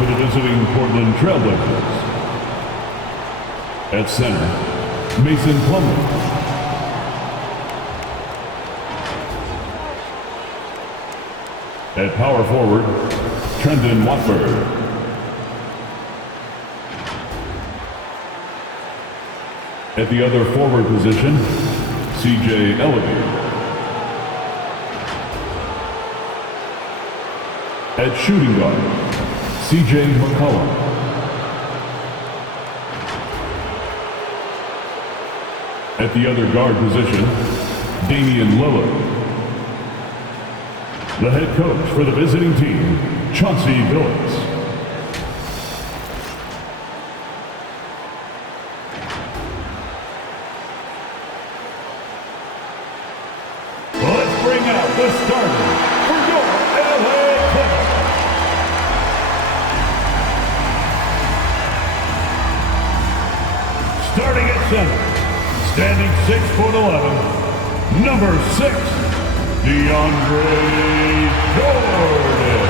for the visiting Portland Trailblazers. At center, Mason Plumlee. At power forward, Trendon Watford. At the other forward position, CJ Elleby. At shooting guard, CJ McCollum. At the other guard position, Damian Lillard. The head coach for the visiting team, Chauncey Billups. Let's bring out the starter for your LA Clippers. Starting at center, standing 6'11", number 6, DeAndre Jordan.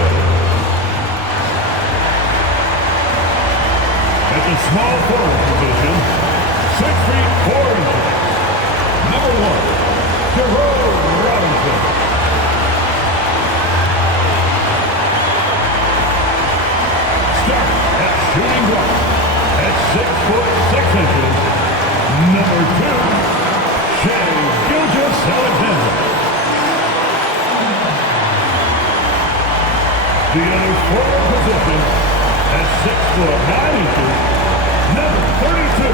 At the small forward position, 6 feet 4 inches, number 1, Jerome Robinson. Starting at shooting guard, at 6'6", number 2, Shai Gilgeous-Alexander. The other forward position at 6'9", number 32,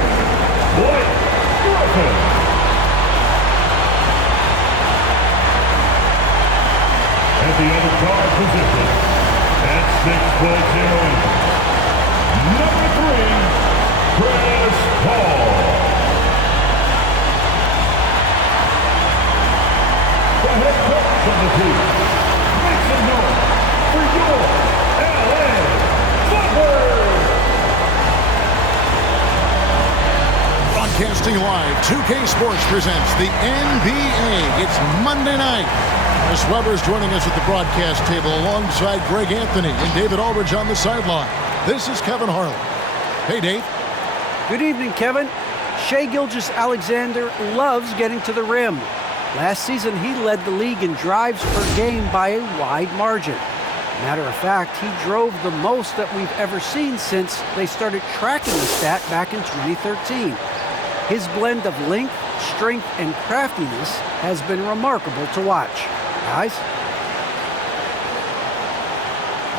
Blake Griffin. At the other guard position at 6'0", number 3, Chris Paul. The head coach of the team makes some noise for your LA Clippers! Broadcasting live, 2K Sports presents the NBA. It's Monday night. Chris Webber's joining us at the broadcast table alongside Greg Anthony and David Aldridge on the sideline. This is Kevin Harlan. Hey, Dave. Good evening, Kevin. Shai Gilgeous-Alexander loves getting to the rim. Last season, he led the league in drives per game by a wide margin. Matter of fact, he drove the most that we've ever seen since they started tracking the stat back in 2013. His blend of length, strength, and craftiness has been remarkable to watch. Guys?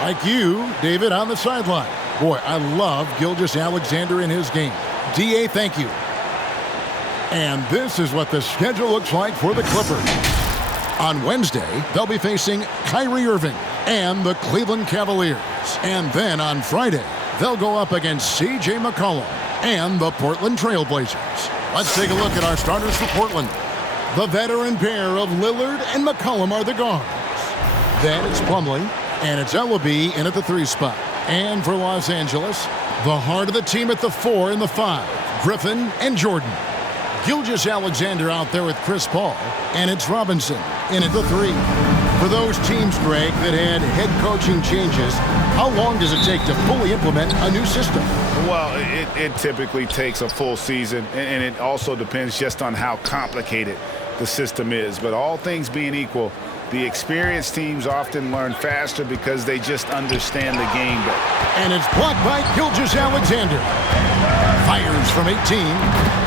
Like you, David, on the sideline. Boy, I love Gilgeous-Alexander in his game. DA, thank you. And this is what the schedule looks like for the Clippers. On Wednesday, they'll be facing Kyrie Irving and the Cleveland Cavaliers. And then on Friday, they'll go up against C.J. McCollum and the Portland Trail Blazers. Let's take a look at our starters for Portland. The veteran pair of Lillard and McCollum are the guards. Then it's Plumlee, and it's Elleby in at the 3 spot. And for Los Angeles, the heart of the team at the 4 and the 5, Griffin and Jordan. Gilgeous-Alexander out there with Chris Paul, and it's Robinson in at the 3. For those teams, Greg, that had head coaching changes, how long does it take to fully implement a new system? Well, it typically takes a full season, and it also depends just on how complicated the system is. But all things being equal, the experienced teams often learn faster because they just understand the game better. And it's blocked by Gilgeous-Alexander. Fires from 18,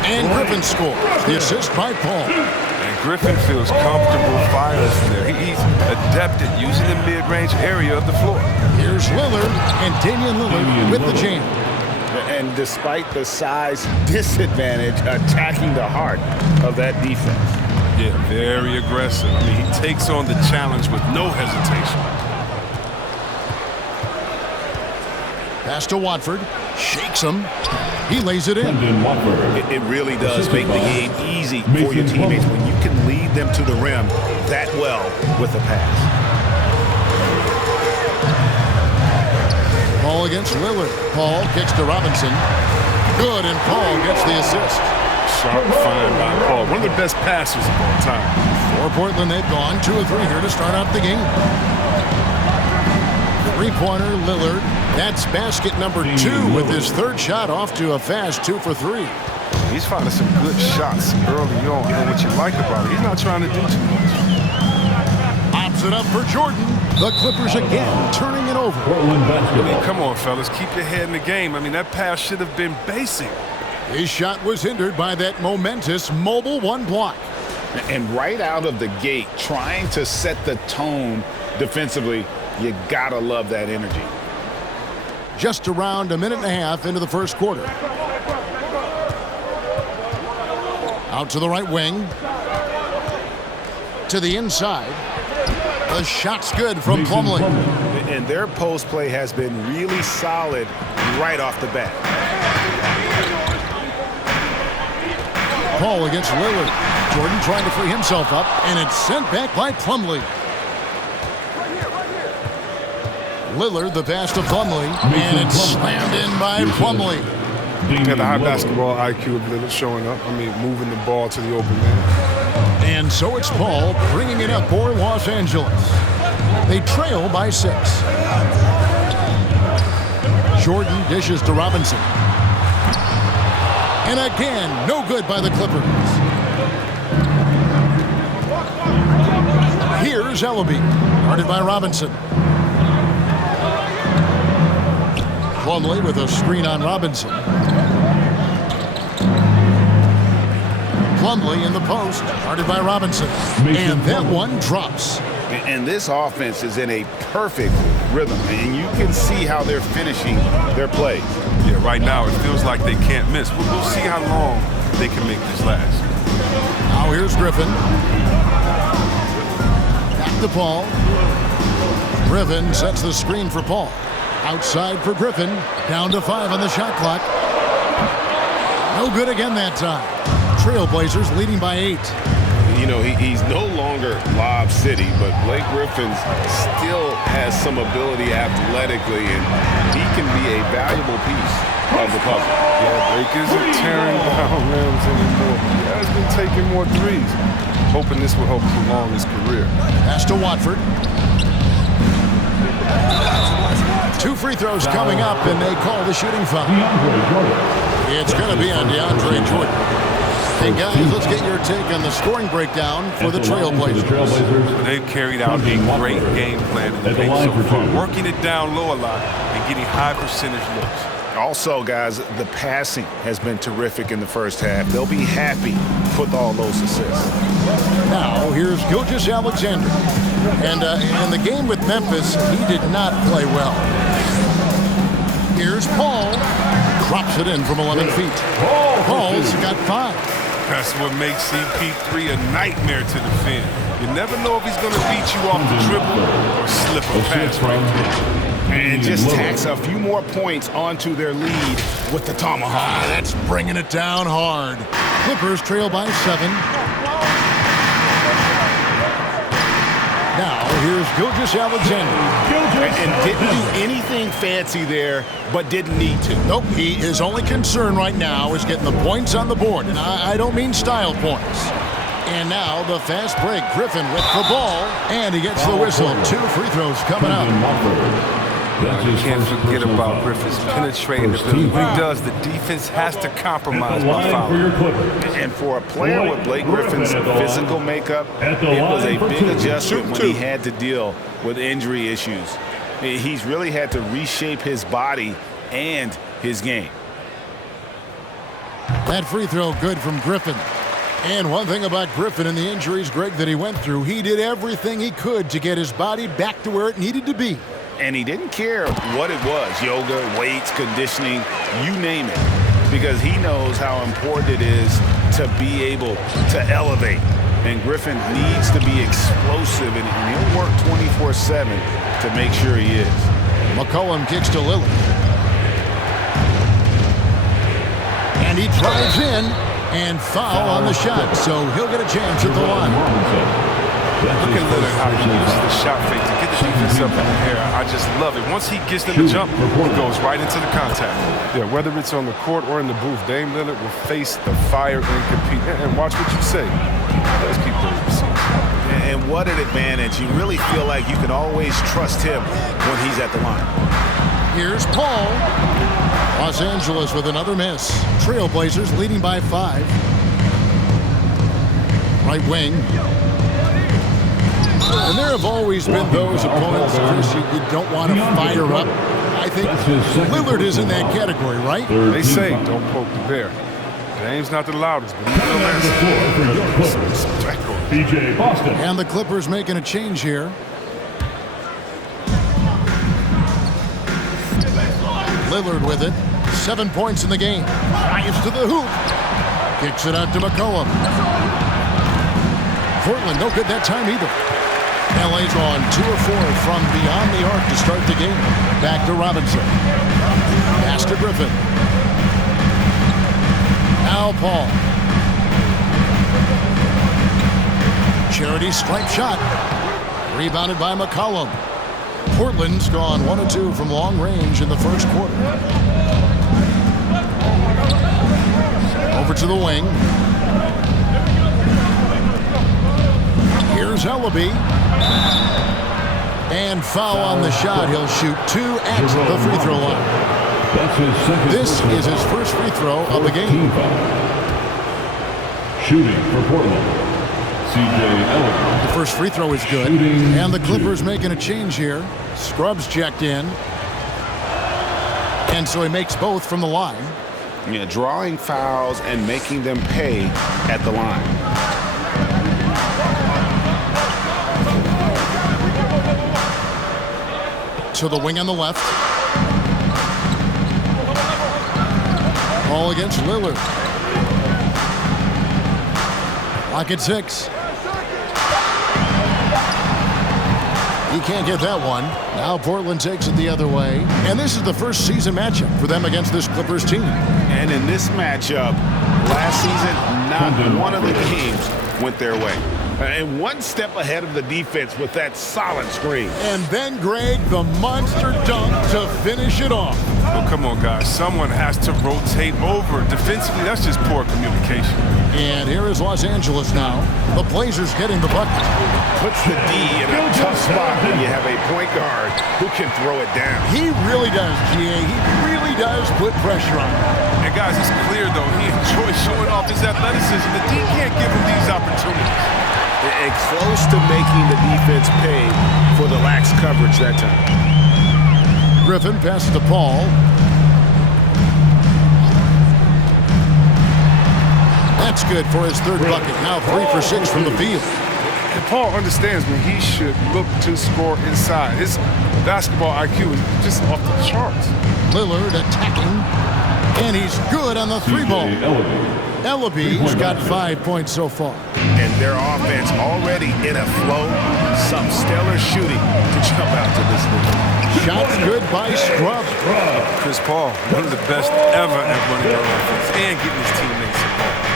and Griffin scores. The assist by Paul. And Griffin feels comfortable firing from there. He's adept at using the mid-range area of the floor. Here's Lillard, and Damian Lillard with the jam. And despite the size disadvantage, attacking the heart of that defense. Yeah, very aggressive. I mean, he takes on the challenge with no hesitation. Pass to Watford. Shakes him. He lays it in. It really does make the game easy for your teammates when you can lead them to the rim that well with a pass. Paul against Lillard. Paul kicks to Robinson. Good, and Paul gets the assist. Sharp find by Paul. One of the best passers of all time. For Portland, they've gone 2 of 3 here to start out the game. 3-pointer, Lillard. That's basket number 2 with his third shot off to a fast 2 for 3. He's finding some good shots early on. And what you like about it, he's not trying to do too much. Pops it up for Jordan. The Clippers again turning it over. Portland basketball. I mean, come on, fellas. Keep your head in the game. I mean, that pass should have been basic. His shot was hindered by that momentous mobile 1 block. And right out of the gate, trying to set the tone defensively, you gotta love that energy. Just around a minute and a half into the first quarter. Out to the right wing. To the inside. The shot's good from Plumlee. And their post play has been really solid right off the bat. Paul against Lillard. Jordan trying to free himself up, and it's sent back by Plumlee. Lillard, the pass to Plumlee, and it's slammed in by Plumlee. Got the high basketball IQ of Lillard showing up. I mean, moving the ball to the open man. And so it's Paul bringing it up for Los Angeles. They trail by 6. Jordan dishes to Robinson. And again, no good by the Clippers. Here's Ellaby, guarded by Robinson. Plumlee with a screen on Robinson. Plumlee in the post, guarded by Robinson. And that one drops. And this offense is in a perfect rhythm, and you can see how they're finishing their play. Yeah, right now it feels like they can't miss. We'll see how long they can make this last. Now here's Griffin. Back to Paul. Griffin sets the screen for Paul. Outside for Griffin. Down to 5 on the shot clock. No good again that time. Trailblazers leading by 8. You know, he's no longer Lob City, but Blake Griffin still has some ability athletically, and he can be a valuable piece of the puzzle. Yeah, Blake isn't tearing down rims anymore. He has been taking more threes. Hoping this will help prolong his career. Pass to Watford. 2 free throws coming up, and they call the shooting foul. It's going to be on DeAndre Jordan. Hey guys, let's get your take on the scoring breakdown for the Trailblazers. They've carried out a great game plan in the paint so far, working it down low a lot and getting high percentage looks. Also, guys, the passing has been terrific in the first half. They'll be happy with all those assists. Now, here's Gilgeous-Alexander. And in the game with Memphis, he did not play well. Here's Paul. Drops it in from 11 feet. Paul's got 5. That's what makes CP3 a nightmare to defend. You never know if he's going to beat you off the dribble or slip a pass right there. And just tacks a few more points onto their lead with the tomahawk. That's bringing it down hard. Clippers trail by 7. Now, here's Gilgeous-Alexander. And didn't do anything fancy there, but didn't need to. Nope, his only concern right now is getting the points on the board. And I don't mean style points. And now the fast break. Griffin with the ball, and he gets the whistle. 2 free throws coming up. You can't forget about Griffin's penetrating ability. When he does, the defense has to compromise by fouling. And for a player with Blake Griffin's physical makeup, it was a big adjustment when he had to deal with injury issues. He's really had to reshape his body and his game. That free throw good from Griffin. And one thing about Griffin and the injuries, Greg, that he went through, he did everything he could to get his body back to where it needed to be. And he didn't care what it was, yoga, weights, conditioning, you name it, because he knows how important it is to be able to elevate. And Griffin needs to be explosive, and he'll work 24/7 to make sure he is. McCollum kicks to Lillard. And he drives in and foul on the shot, so he'll get a chance at the line. Look at Lillard, how he uses the shot fake to get the defense up in the air. I just love it. Once he gets them to jump, he goes right into the contact. Yeah, whether it's on the court or in the booth, Dame Lillard will face the fire and compete. And watch what you say. Let's keep those receipts. And what an advantage. You really feel like you can always trust him when he's at the line. Here's Paul. Los Angeles with another miss. Trailblazers leading by 5. Right wing. And there have always been those opponents, Chris, you don't want to fire up. I think Lillard is in that category, right? They say don't poke the bear. Dame's not the loudest, but he's the best. PJ Boston. And the Clippers making a change here. Lillard with it. 7 points in the game. Drives to the hoop. Kicks it out to McCollum. Portland, no good that time either. LA's on 2 of 4 from beyond the arc to start the game. Back to Robinson. Pass to Griffin. Now Paul. Charity stripe shot. Rebounded by McCollum. Portland's gone 1 of 2 from long range in the first quarter. Over to the wing. Here's Ellaby. And foul on the shot. He'll shoot 2 at the free throw line. That's his second. This is his first free throw of the game. Shooting for Portland, C.J. Ellaby. The first free throw is good. And the Clippers making a change here. Scrubs checked in. And so he makes both from the line. Yeah, drawing fouls and making them pay at the line. To the wing on the left. Ball against Lillard. Lock at 6. He can't get that one. Now Portland takes it the other way. And this is the first season matchup for them against this Clippers team. And in this matchup, last season, not one of the games went their way. And one step ahead of the defense with that solid screen. And then, Greg, the monster dunk to finish it off. Well, come on, guys. Someone has to rotate over. Defensively, that's just poor communication. And here is Los Angeles now. The Blazers getting the bucket. Puts the D in a tough spot when you have a point guard who can throw it down. He really does, G.A. He really does put pressure on him. And, guys, it's clear, though, he enjoys showing off his athleticism. The D can't give him these opportunities. And close to making the defense pay for the lax coverage that time. Griffin passes to Paul. That's good for his third bucket. Now 3 for 6 from the field. And Paul understands when he should look to score inside. His basketball IQ is just off the charts. Lillard attacking. And he's good on the 3 ball. Ellaby's got 5 points so far. And their offense already in a flow. Some stellar shooting to jump out to this league. Shots good by Scrub. Chris Paul, one of the best ever at running their offense and getting his teammates involved.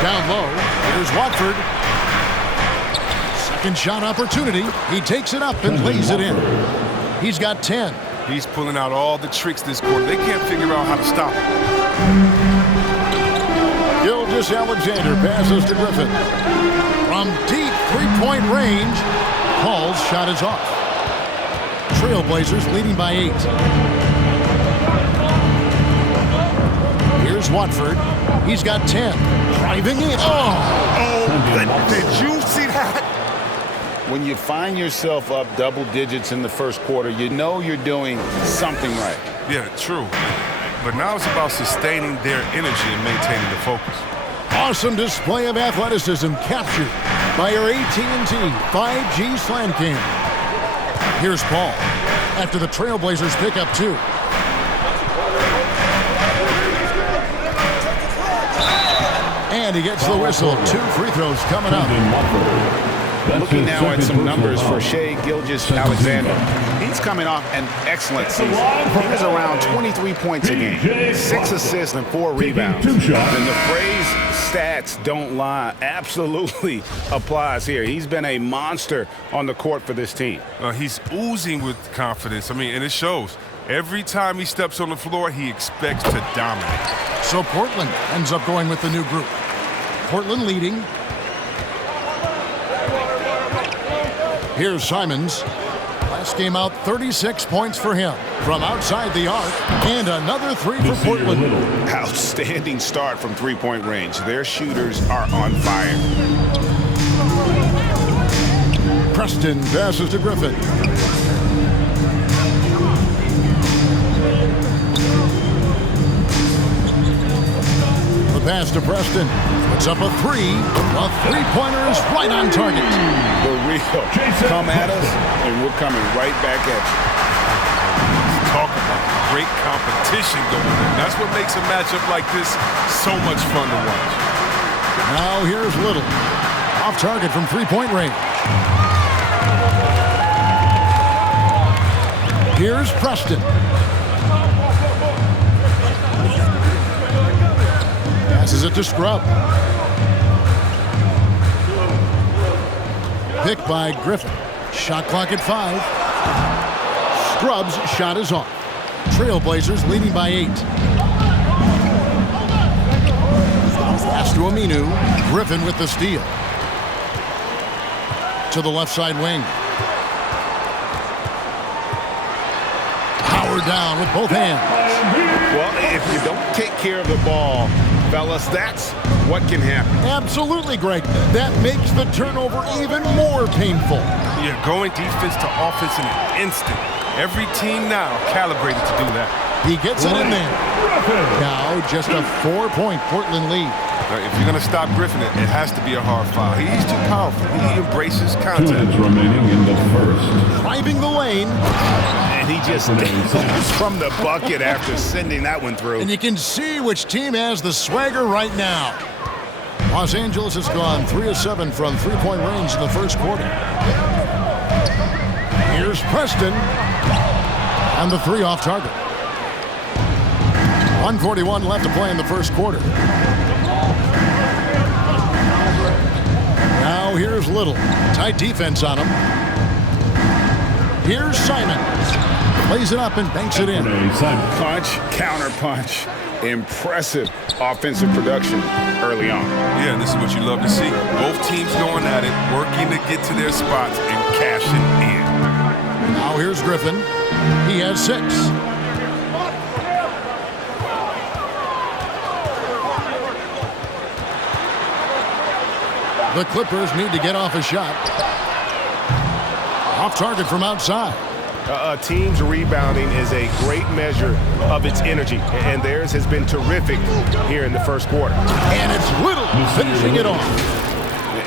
Down low, here's Watford. Second shot opportunity. He takes it up and lays it in. He's got 10. He's pulling out all the tricks this quarter. They can't figure out how to stop him. Alexander passes to Griffin. From deep three-point range, Paul's shot is off. Trailblazers leading by 8. Here's Watford. He's got 10. Driving in. Did you see that? When you find yourself up double digits in the first quarter, you know you're doing something right. Yeah, true. But now it's about sustaining their energy and maintaining the focus. Awesome display of athleticism captured by our AT&T 5G Slam Cam. Here's Paul after the Trailblazers pick up 2. And he gets the whistle. 2 free throws coming up. Looking now at some numbers for Shai Gilgeous-Alexander. He's coming off an excellent season. He was around 23 points a game, 6 assists and 4 rebounds. And the phrase stats don't lie absolutely applies here. He's been a monster on the court for this team. He's oozing with confidence. I mean, and it shows. Every time he steps on the floor, he expects to dominate. So Portland ends up going with the new group. Portland leading. Here's Simons. pass came out 36 points for him from outside the arc, and another three for Portland. Outstanding start from three-point range. Their shooters are on fire. Preston passes to Griffin. The pass to Preston. Puts up a three. A three-pointer is right on target. The real. Come at us, and we're coming right back at you. Talk about great competition going on. That's what makes a matchup like this so much fun to watch. Now here's Little. Off target from three-point range. Here's Preston. Passes it to Scrub. Picked by Griffin. Shot clock at 5. Scrub's shot is off. Trailblazers leading by 8. Pass to Aminu. Griffin with the steal. To the left side wing. Power down with both hands. Well, if you don't take care of the ball, fellas, that's what can happen. Absolutely, Greg. That makes the turnover even more painful. Yeah, going defense to offense in an instant. Every team now calibrated to do that. He gets it in there. Now just a 4-point Portland lead. If you're going to stop Griffin, it has to be a hard foul. He's too powerful. He embraces 2 contact. minutes remaining in the first. Driving the lane. And he just goes from the bucket after sending that one through. And you can see which team has the swagger right now. Los Angeles has gone 3 of 7 from three-point range in the first quarter. Here's Preston. And the three off target. 1:41 left to play in the first quarter. Now here's Little. Tight defense on him. Here's Simon. Plays it up and banks it in. Punch, counter punch. Impressive offensive production early on. Yeah, this is what you love to see. Both teams going at it, working to get to their spots and cashing in. Now here's Griffin. He has 6. The Clippers need to get off a shot. Off target from outside. A team's rebounding is a great measure of its energy, and theirs has been terrific here in the first quarter. And it's Little finishing it off.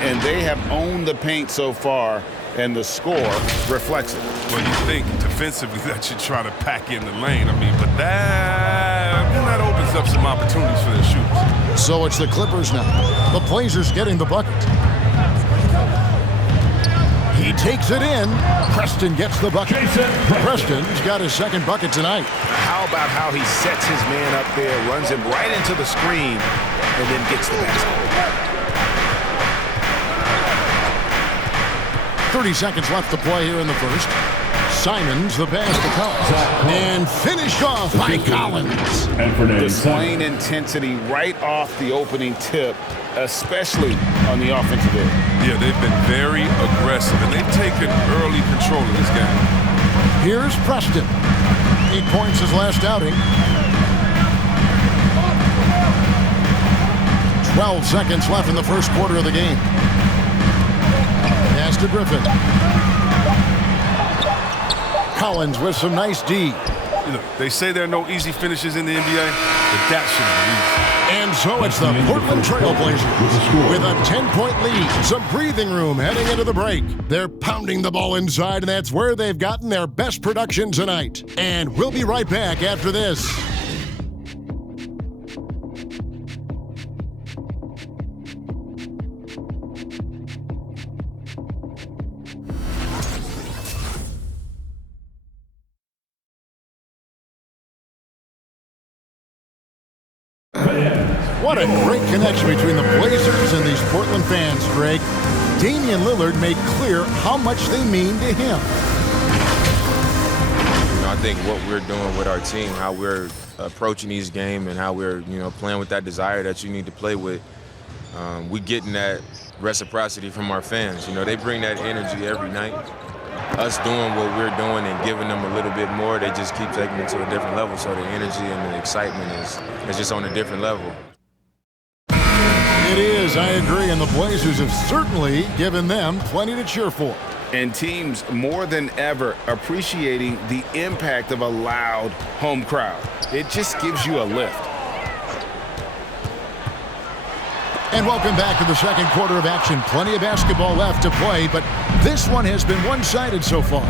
And they have owned the paint so far, and the score reflects it. Well, you think defensively that you try to pack in the lane. I mean, but that opens up some opportunities for their shooters. So it's the Clippers now. The Blazers getting the bucket. He takes it in. Preston gets the bucket. Preston's got his second bucket tonight. How about how he sets his man up there, runs him right into the screen, and then gets the basket. 30 seconds left to play here in the first. Simons the pass to Collins. And finished off by Collins. Displaying intensity right off the opening tip, especially on the offensive end. Yeah, they've been very aggressive, and they've taken early control of this game. Here's Preston. 8 points his last outing. 12 seconds left in the first quarter of the game. Pass to Griffin. Collins with some nice D. Look, they say there are no easy finishes in the NBA, but that should be easy. And so it's the Portland Trailblazers with a 10-point lead. Some breathing room heading into the break. They're pounding the ball inside, and that's where they've gotten their best production tonight. And we'll be right back after this. What a great connection between the Blazers and these Portland fans, Greg. Damian Lillard made clear how much they mean to him. I think what we're doing with our team, how we're approaching each game and how we're, playing with that desire that you need to play with, we getting that reciprocity from our fans. They bring that energy every night. us doing what we're doing and giving them a little bit more, they just keep taking it to a different level. So the energy and the excitement is just on a different level. It is, I agree, and the Blazers have certainly given them plenty to cheer for. And teams more than ever appreciating the impact of a loud home crowd. It just gives you a lift. And welcome back to the second quarter of action. Plenty of basketball left to play, but this one has been one-sided so far.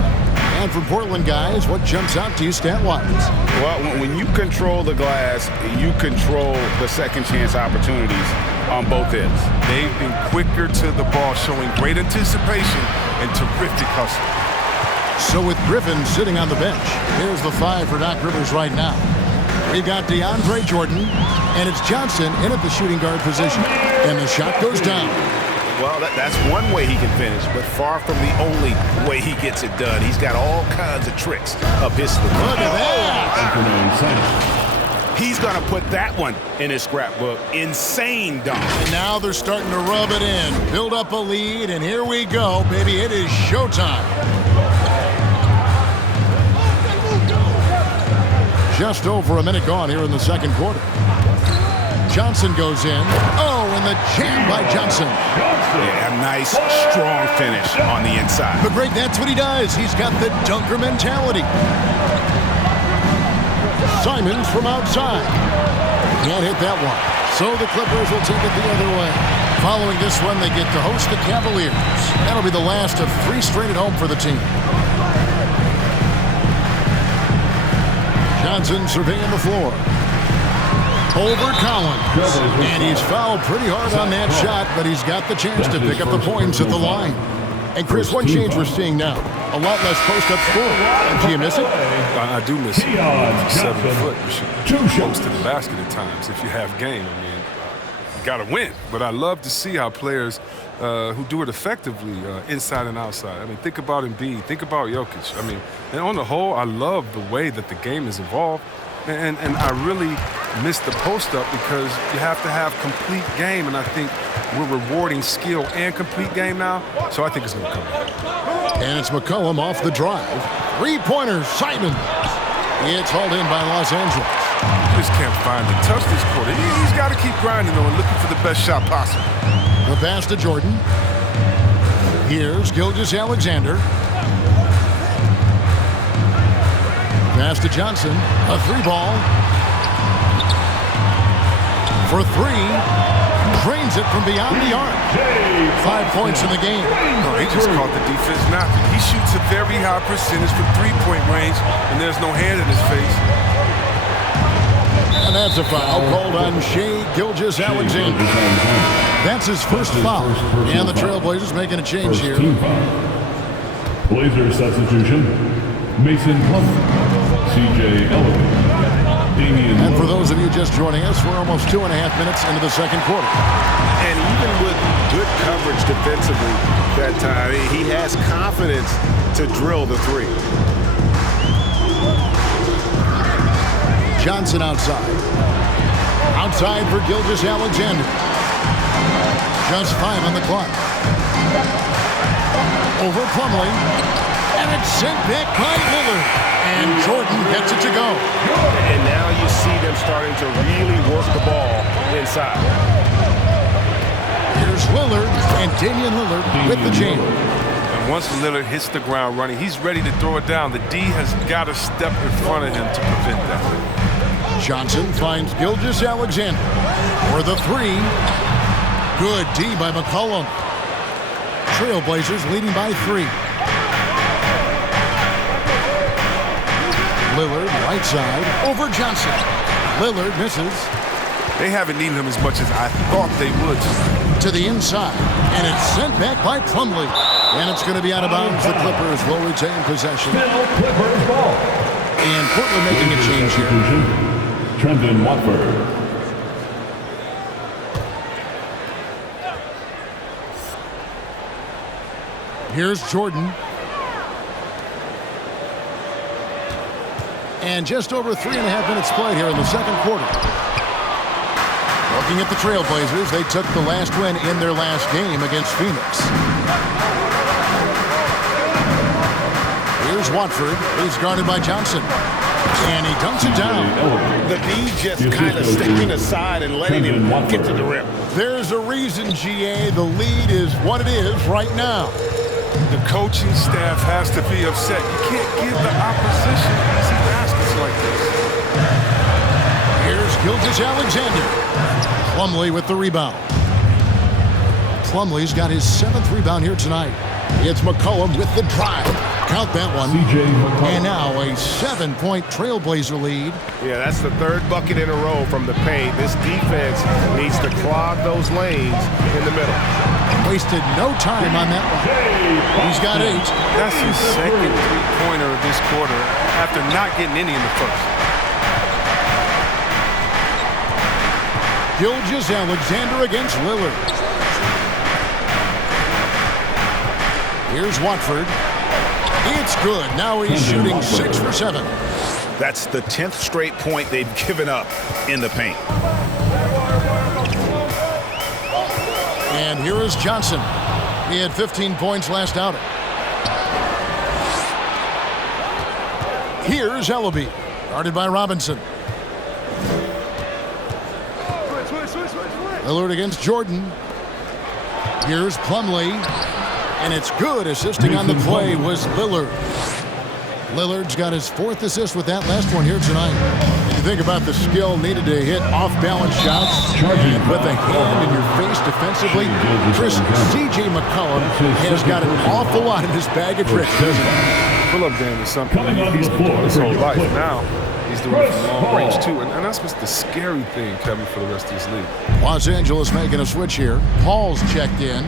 And for Portland guys, what jumps out to you stat-wise? Well, when you control the glass, you control the second chance opportunities on both ends. They've been quicker to the ball, showing great anticipation and terrific hustle. So with Griffin sitting on the bench, here's the 5 for Doc Rivers right now. We've got DeAndre Jordan, and it's Johnson in at the shooting guard position. And the shot goes down. Well, that's one way he can finish, but far from the only way he gets it done. He's got all kinds of tricks up his sleeve. Look at that! He's going to put that one in his scrapbook. Insane dunk. And now they're starting to rub it in, build up a lead, and here we go, baby. It is showtime. Just over a minute gone here in the second quarter. Johnson goes in. Oh, and the jam by Johnson. Yeah, a nice, strong finish on the inside. But Greg, that's what he does. He's got the dunker mentality. Simons from outside. Can't hit that one. So the Clippers will take it the other way. Following this one, they get to host the Cavaliers. That'll be the last of 3 straight at home for the team. Johnson surveying the floor. Over Collins. And he's fouled pretty hard on that shot, but he's got the chance to pick up the points at the line. And Chris, one change we're seeing now. A lot less post-up scoring. Do you miss it? I do miss it. If you're 7 foot, you should be close to the basket at times if you have game. I mean, you got to win. But I love to see how players who do it effectively inside and outside. I mean, think about Embiid. Think about Jokic. I mean, and on the whole, I love the way that the game is evolved. And I really miss the post-up because you have to have complete game, and I think we're rewarding skill and complete game now, so I think it's going to come back. And it's McCollum off the drive. 3-pointer, Simon. It's hauled in by Los Angeles. He just can't find the touch this quarter. He's got to keep grinding, though, and looking for the best shot possible. The pass to Jordan. Here's Gilgeous-Alexander. Pass to Johnson. A 3-ball. For 3. Drains it from beyond the arc. 5 points in the game. No, he just caught the defense napping. He shoots a very high percentage from 3-point range, and there's no hand in his face. And that's a foul called on Shai Gilgeous-Alexander. That's his first foul. And the Trailblazers making a change here. Blazer substitution. Mason Plumlee. C.J. Elliott. And for those of you just joining us, we're almost 2.5 minutes into the second quarter. And even with good coverage defensively that time, he has confidence to drill the 3. Johnson outside. Outside for Gilgeous-Alexander. Just 5 on the clock. Over Plumlee. And it's sent back by Lillard. And Jordan gets it to go. And now you see them starting to really work the ball inside. Here's Lillard, and Damian Lillard with the jam. And once Lillard hits the ground running, he's ready to throw it down. The D has got to step in front of him to prevent that. Johnson finds Gilgeous-Alexander for the 3. Good D by McCollum. Trailblazers leading by 3. Lillard, right side, over Johnson. Lillard misses. They haven't needed him as much as I thought they would. To the inside, and it's sent back by Plumlee. And it's going to be out of bounds. The Clippers will retain possession. Clippers ball. And Portland making a change here. Trendon Watford. Here's Jordan. And just over 3.5 minutes played here in the second quarter. Looking at the Trailblazers, they took the last win in their last game against Phoenix. Here's Watford. He's guarded by Johnson. And he dunks it down. The D just kind of stepping aside and letting him get to the rim. There's a reason, GA. The lead is what it is right now. The coaching staff has to be upset. You can't give the opposition easy baskets like this. Here's Gilgeous-Alexander. Plumlee with the rebound. Plumlee's got his 7th rebound here tonight. It's McCollum with the drive. Count that one. And now a 7-point Trailblazer lead. Yeah, that's the 3rd bucket in a row from the paint. This defense needs to clog those lanes in the middle. Wasted no time on that one. He's got 8. That's his 2nd three-pointer of this quarter after not getting any in the first. Gilgeous-Alexander against Lillard. Here's Watford. It's good. Now he's shooting 6 for 7. That's the 10th straight point they've given up in the paint. And here is Johnson. He had 15 points last outing. Here's Ellaby, guarded by Robinson. Lillard against Jordan. Here's Plumlee. And it's good. Assisting on the play was Lillard. Lillard's got his 4th assist with that last one here tonight. And you think about the skill needed to hit off-balance shots and with a hand in your face defensively. Chris, C.J. McCollum has got an awful lot in his bag of tricks, doesn't he? Pull-up game is something he's been doing his whole life. Now he's doing it from long range too, and that's what's the scary thing, Kevin, for the rest of this league. Los Angeles making a switch here. Paul's checked in.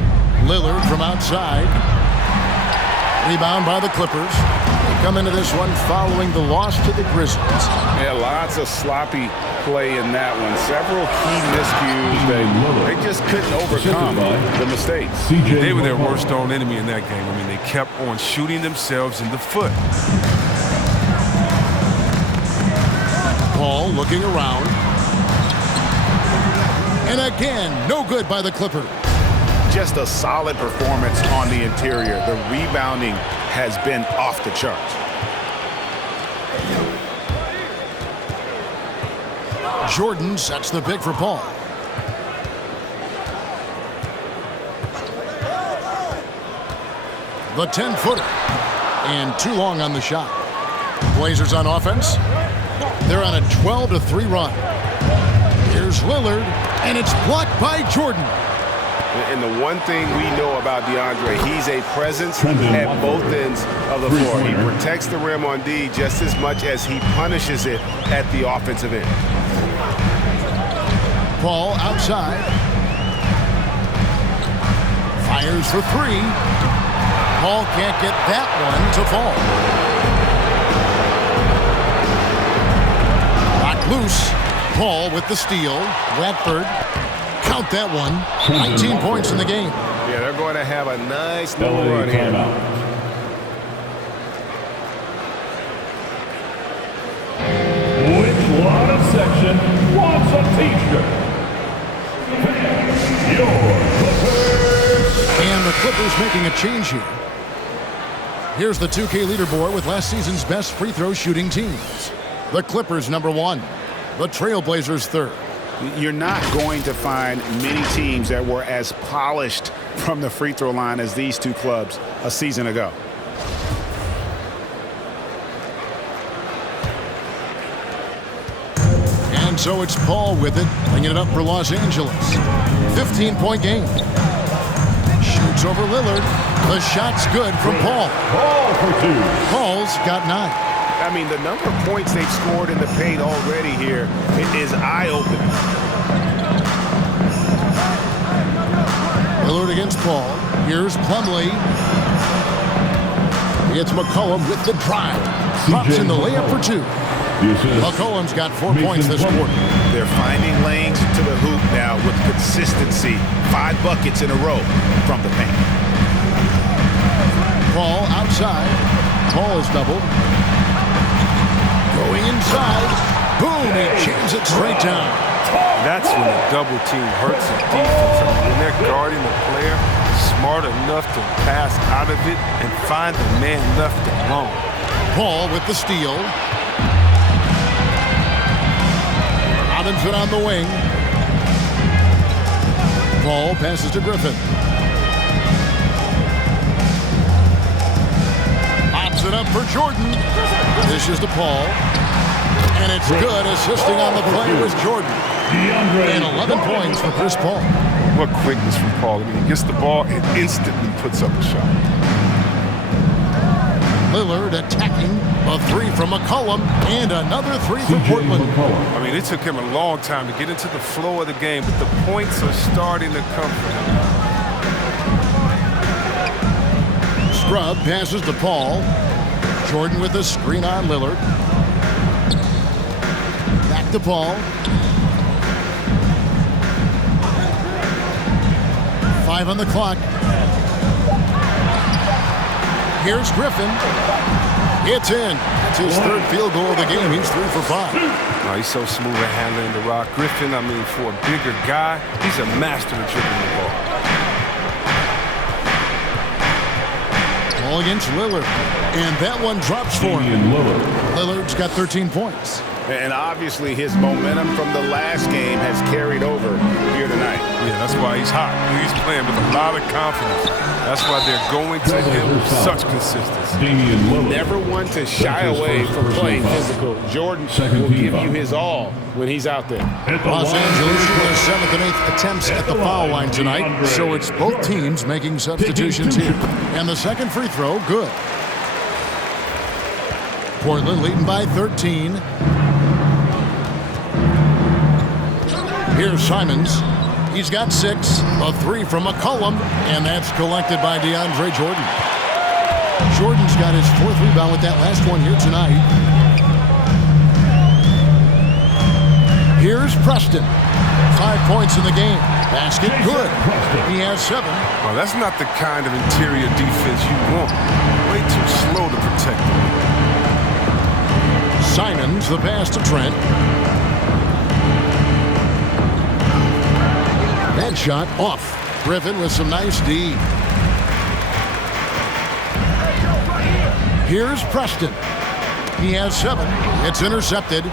Lillard from outside. Rebound by the Clippers. They come into this one following the loss to the Grizzlies. Yeah, lots of sloppy play in that one. Several key miscues. They just couldn't overcome the mistakes. They were their worst own enemy in that game. I mean, they kept on shooting themselves in the foot. Paul looking around. And again, no good by the Clippers. Just a solid performance on the interior. The rebounding has been off the charts. Jordan sets the pick for Paul. The 10-footer. And too long on the shot. Blazers on offense. They're on a 12-3 run. Here's Lillard, and it's blocked by Jordan. And the one thing we know about DeAndre, he's a presence at both ends of the floor. He protects the rim on D just as much as he punishes it at the offensive end. Paul outside. Fires for 3. Paul can't get that one to fall. Knocked loose. Paul with the steal. Radford. Count that one. 19 points in the game. Yeah, they're going to have a nice little run here. Which lot of section wants a t-shirt? Your Clippers. And the Clippers making a change here. Here's the 2K leaderboard with last season's best free throw shooting teams. The Clippers #1. The Trailblazers 3rd. You're not going to find many teams that were as polished from the free throw line as these two clubs a season ago. And so it's Paul with it, bringing it up for Los Angeles. 15-point game. Shoots over Lillard. The shot's good from Paul. Paul for 2. Paul's got 9. I mean, the number of points they've scored in the paint already here is eye-opening. Lillard against Paul. Here's Plumlee. It's McCollum with the drive. Drops in the layup for 2. McCollum's got 4 points this quarter. They're finding lanes to the hoop now with consistency. 5 buckets in a row from the paint. Paul outside. Paul's doubled. Going inside. Boom! He jams it straight down. That's when the double team hurts the defense. I mean, when they're guarding the player smart enough to pass out of it and find the man left alone. Paul with the steal. Robinson on the wing. Paul passes to Griffin. Pops it up for Jordan. Dishes to Paul. And it's good. Assisting on the play was Jordan. And 11 points for Chris Paul. What quickness from Paul. I mean, he gets the ball and instantly puts up a shot. Lillard attacking. A three from McCollum. And another three for Portland. I mean, it took him a long time to get into the flow of the game, but the points are starting to come for him. Scrub passes to Paul. Jordan with a screen on Lillard. Back to Paul. 5 on the clock. Here's Griffin. It's in. It's his third field goal of the game. He's 3 for 5. Oh, he's so smooth at handling the rock. Griffin, I mean, for a bigger guy, he's a master of dribbling the ball. Ball against Lillard. And that one drops for him. Lillard's got 13 points. And obviously his momentum from the last game has carried over here tonight. Yeah, that's why he's hot. He's playing with a lot of confidence. That's why they're going to him with such consistency. Never one to shy away from playing physical. Jordan will give you his all when he's out there. Los Angeles with their 7th and 8th attempts at the foul line tonight. So it's both teams making substitutions here. And the second free throw, good. Portland leading by 13. Here's Simons. He's got 6. A 3 from McCollum. And that's collected by DeAndre Jordan. Jordan's got his 4th rebound with that last one here tonight. Here's Preston. 5 points in the game. Basket good. He has 7. Oh, that's not the kind of interior defense you want. Way too slow to protect him. Simons, the pass to Trent. That shot off. Griffin with some nice D. Here's Preston. He has 7. It's intercepted.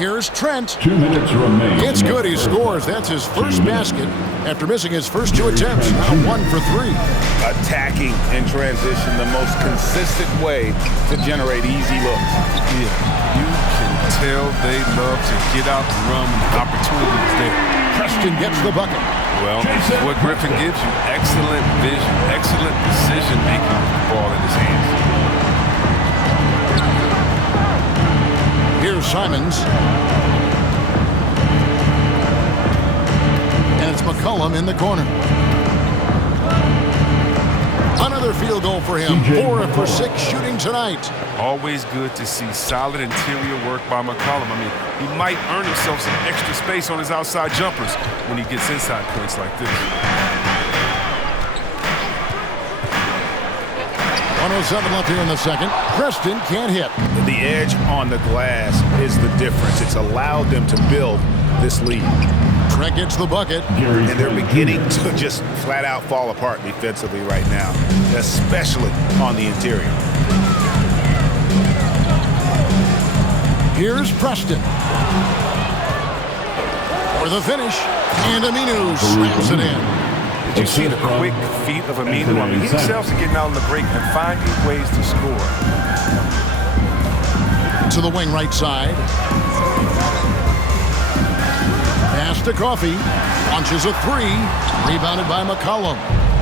Here's Trent. 2 minutes remaining. It's good. He scores. That's his first basket after missing his first 2 attempts. Now 1 for 3. Attacking in transition, the most consistent way to generate easy looks. Yeah, you can tell they love to get out and run when the opportunity is there. Preston gets the bucket. Well, this is what Griffin gives you. Excellent vision, excellent decision-making with the ball in his hands. Here's Simons. And it's McCollum in the corner. Another field goal for him. 4 for 6 shooting tonight. Always good to see solid interior work by McCollum. I mean, he might earn himself some extra space on his outside jumpers when he gets inside points like this. 1:07 left here in the second. Preston can't hit. The edge on the glass is the difference. It's allowed them to build this lead. Trent gets the bucket. And they're beginning to just flat out fall apart defensively right now, especially on the interior. Here's Preston. For the finish. And Aminu slams it in. Did you see the quick feet of Aminu? I mean, he excels at getting out on the break and finding ways to score. To the wing right side. Pass to Coffey. Launches a 3. Rebounded by McCollum.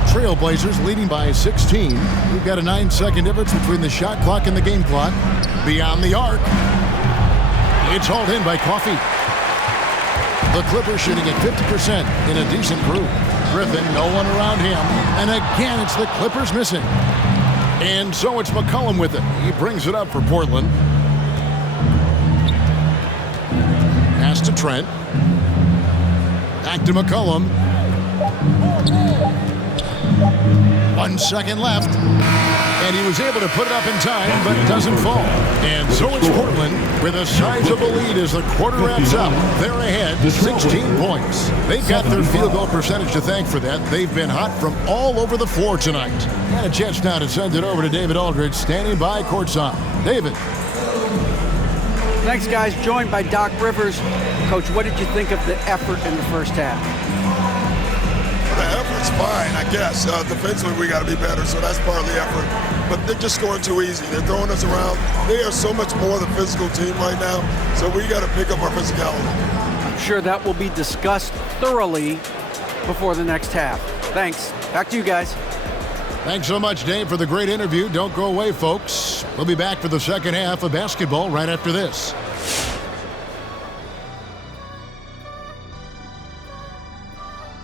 Trailblazers leading by 16. We've got a 9-second difference between the shot clock and the game clock. Beyond the arc. It's hauled in by Coffey. The Clippers shooting at 50% in a decent group. Griffin, no one around him. And again, it's the Clippers missing. And so it's McCollum with it. He brings it up for Portland. Pass to Trent. Back to McCollum. 1 second left. And he was able to put it up in time, but it doesn't fall. And so it's Portland with a sizable lead as the quarter wraps up. They're ahead 16 points. They've got their field goal percentage to thank for that. They've been hot from all over the floor tonight. And a chance now to send it over to David Aldridge, standing by courtside. David. Thanks, guys. Joined by Doc Rivers. Coach, what did you think of the effort in the first half? The effort's fine, I guess. Defensively, we got to be better, so that's part of the effort. But they're just scoring too easy. They're throwing us around. They are so much more the physical team right now, so we got to pick up our physicality. I'm sure that will be discussed thoroughly before the next half. Thanks. Back to you guys. Thanks so much, Dave, for the great interview. Don't go away, folks. We'll be back for the second half of basketball right after this.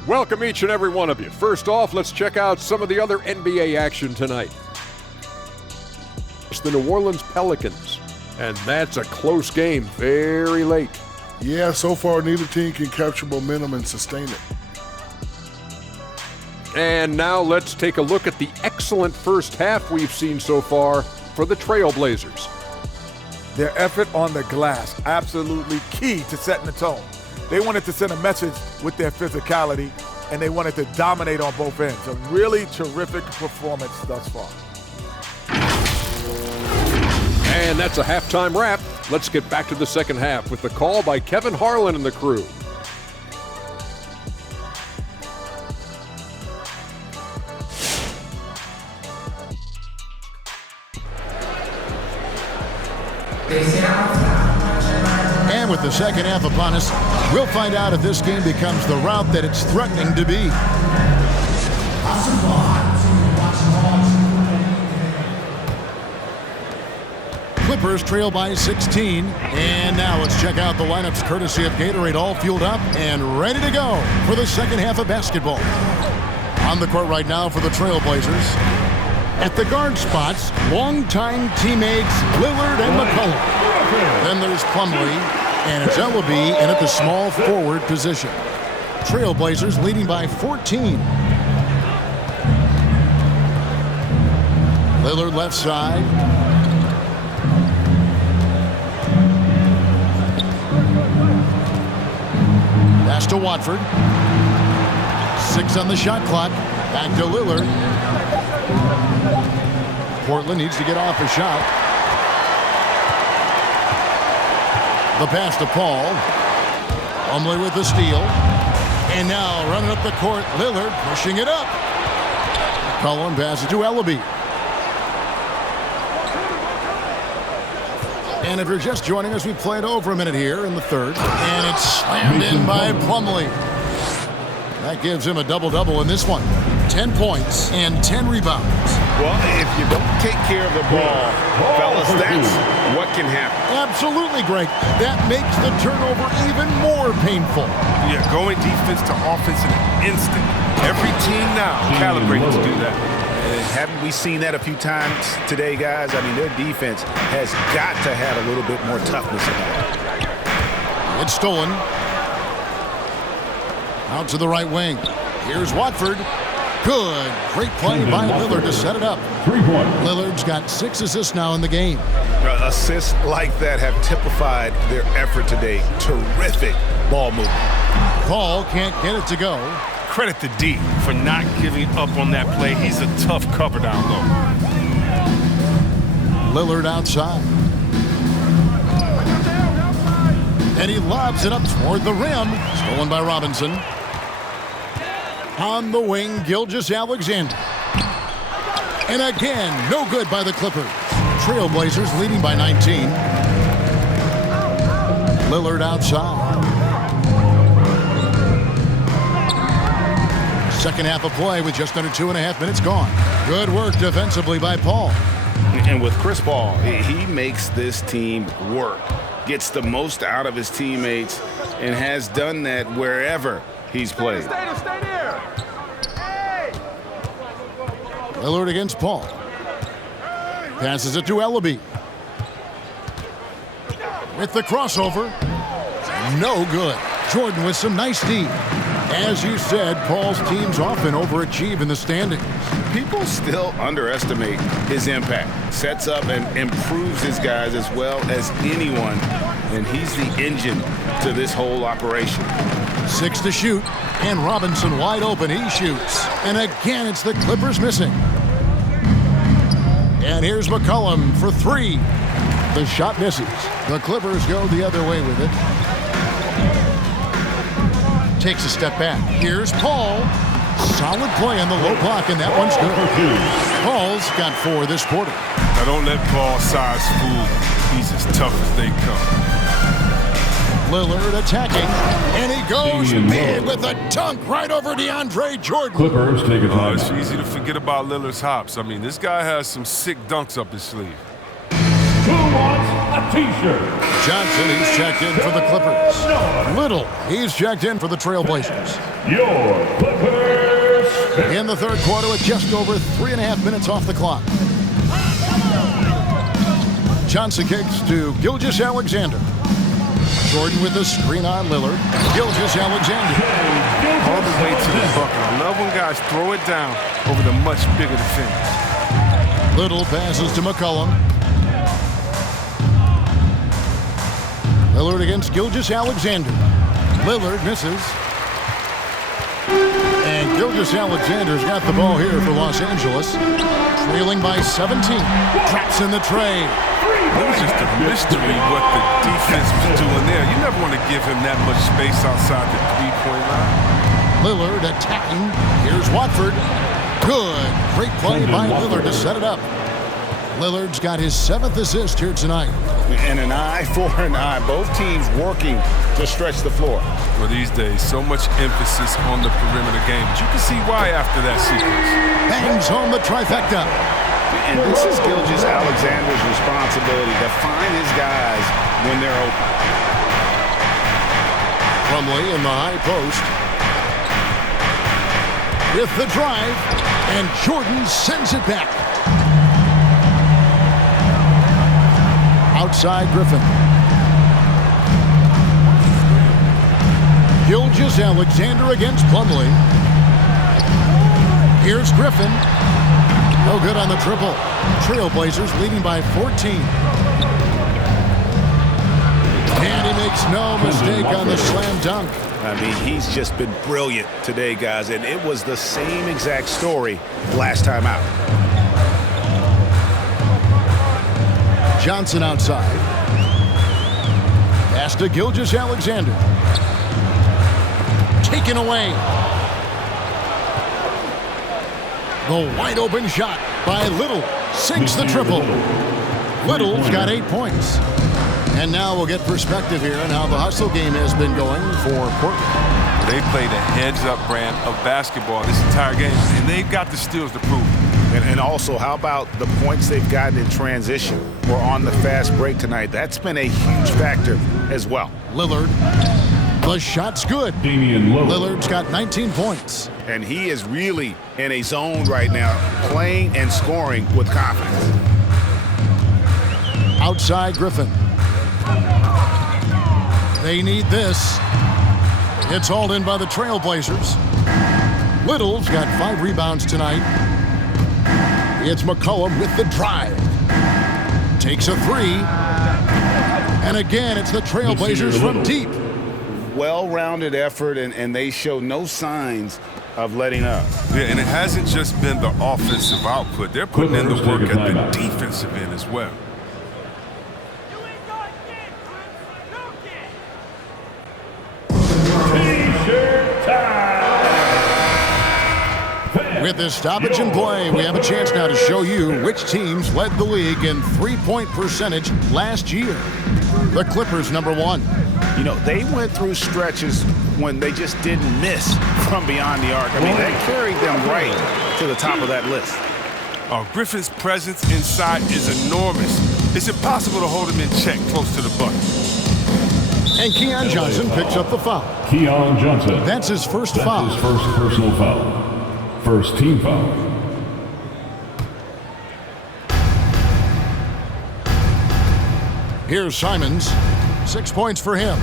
Welcome each and every one of you. First off, let's check out some of the other NBA action tonight. It's the New Orleans Pelicans, and that's a close game, very late. Yeah, so far neither team can capture momentum and sustain it. And now let's take a look at the excellent first half we've seen so far for the Trailblazers. Their effort on the glass, absolutely key to setting the tone. They wanted to send a message with their physicality, and they wanted to dominate on both ends. A really terrific performance thus far. And that's a halftime wrap. Let's get back to the second half with the call by Kevin Harlan and the crew. And with the second half upon us, we'll find out if this game becomes the route that it's threatening to be. Clippers trail by 16. And now let's check out the lineups courtesy of Gatorade, all fueled up and ready to go for the second half of basketball. On the court right now for the Trailblazers. At the guard spots, longtime teammates Lillard and McCollum. Then there's Plumlee, and it's Ellaby in at the small forward position. Trailblazers leading by 14. Lillard left side. Pass to Watford. 6 on the shot clock. Back to Lillard. Portland needs to get off a shot. The pass to Paul. Plumlee with the steal. And now running up the court, Lillard pushing it up. McCollum passes to Ellaby. And if you're just joining us, we played over a minute here in the third. And it's slammed in by Plumlee. That gives him a double-double in this one. 10 points and 10 rebounds. Well, if you don't take care of the ball, fellas, that's what can happen. Absolutely, Greg. That makes the turnover even more painful. Yeah, going defense to offense in an instant. Every team now calibrated to do that. And haven't we seen that a few times today, guys? I mean, their defense has got to have a little bit more toughness about it. It's stolen. Out to the right wing. Here's Watford. Good. Great play by Lillard to set it up. Lillard's got 6 assists now in the game. Assists like that have typified their effort today. Terrific ball movement. Paul can't get it to go. Credit to D for not giving up on that play. He's a tough cover down low. Lillard outside. And he lobs it up toward the rim. Stolen by Robinson. On the wing, Gilgeous-Alexander. And again, no good by the Clippers. Trailblazers leading by 19. Lillard outside. Second half of play with just under 2.5 minutes gone. Good work defensively by Paul. And with Chris Paul, he makes this team work. Gets the most out of his teammates and has done that wherever he's played. Lillard against Paul. Passes it to Ellaby. With the crossover. No good. Jordan with some nice D. As you said, Paul's teams often overachieve in the standings. People still underestimate his impact. Sets up and improves his guys as well as anyone, and he's the engine to this whole operation. 6 to shoot, and Robinson wide open. He shoots. And again, it's the Clippers missing. And here's McCollum for 3. The shot misses. The Clippers go the other way with it. Takes a step back. Here's Paul. Solid play on the low block, and that one's good. Paul's got 4 this quarter. Now don't let Paul size fool. He's as tough as they come. Lillard attacking, and he goes big with a dunk right over DeAndre Jordan. Clippers take a timeout. It's easy to forget about Lillard's hops. I mean, this guy has some sick dunks up his sleeve. Who wants a T-shirt? Johnson, he's checked in for the Clippers. Little, he's checked in for the Trailblazers. Your Clippers. In the third quarter with just over 3.5 minutes off the clock. Johnson kicks to Gilgeous-Alexander. Jordan with the screen on Lillard. Gilgeous-Alexander. All the way to the bucket. I love when guys throw it down over the much bigger defense. Little passes to McCollum. Lillard against Gilgeous-Alexander. Lillard misses. And Gilgeous-Alexander's got the ball here for Los Angeles. Trailing by 17. Traps in the tray. It was just a mystery what the defense was doing there. You never want to give him that much space outside the three-point line. Lillard attacking. Here's Watford. Good. Great play by Lillard to set it up. Lillard's got his 7th assist here tonight. And an eye for an eye. Both teams working to stretch the floor. Well, these days, so much emphasis on the perimeter game. But you can see why after that sequence. Bangs home the trifecta. And this is Gilgeous-Alexander's responsibility to find his guys when they're open. Plumlee in the high post. With the drive, and Jordan sends it back. Outside Griffin. Gilgeous-Alexander against Plumlee. Here's Griffin. No good on the triple. Trailblazers leading by 14. And he makes no mistake on the slam dunk. I mean, he's just been brilliant today, guys, and it was the same exact story last time out. Johnson outside. Pass to Gilgeous-Alexander. Taken away. The wide open shot by Little. Sinks the triple. Little's got 8 points. And now we'll get perspective here on how the hustle game has been going for Portland. They played a heads-up brand of basketball this entire game, and they've got the steals to prove it. And also, how about the points they've gotten in transition or on the fast break tonight? That's been a huge factor as well. Lillard. The shot's good. Damian Lillard. Lillard's got 19 points. And he is really in a zone right now, playing and scoring with confidence. Outside Griffin. They need this. It's hauled in by the Trailblazers. Little's got 5 rebounds tonight. It's McCollum with the drive. Takes a 3. And again, it's the Trailblazers from deep. Well-rounded effort, and they show no signs of letting up. Yeah, and it hasn't just been the offensive output. They're putting in the work at the defensive end as well. With this stoppage in play, we have a chance now to show you which teams led the league in three-point percentage last year. The Clippers, number 1. You know, they went through stretches when they just didn't miss from beyond the arc. I mean, that carried them right to the top of that list. Griffin's presence inside is enormous. It's impossible to hold him in check close to the bucket. And Keon Johnson picks up the foul. Keon Johnson. That's his first foul. His first personal foul. First team foul. Here's Simons. 6 points for him.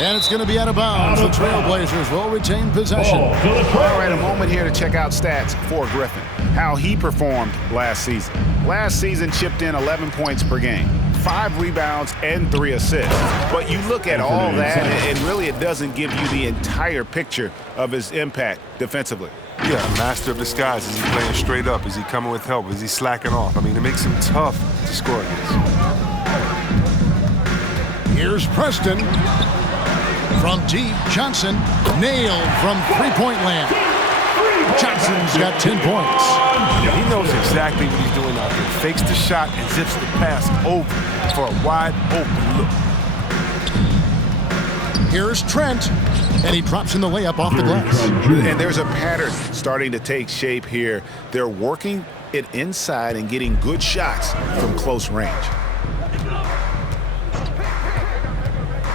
And it's going to be out of bounds. The Trailblazers will retain possession. All right, a moment here to check out stats for Griffin. How he performed last season. Last season chipped in 11 points per game, 5 rebounds, and 3 assists. But you look at all that, and really it doesn't give you the entire picture of his impact defensively. Yeah, master of disguise. Is he playing straight up? Is he coming with help? Is he slacking off? I mean, it makes him tough to score against. Here's Preston. From deep, Johnson nailed from three-point land. Johnson's got 10 points. Yeah, he knows exactly what he's doing out there. Fakes the shot and zips the pass over for a wide open look. Here's Trent, and he drops in the layup off the glass. And there's a pattern starting to take shape here. They're working it inside and getting good shots from close range.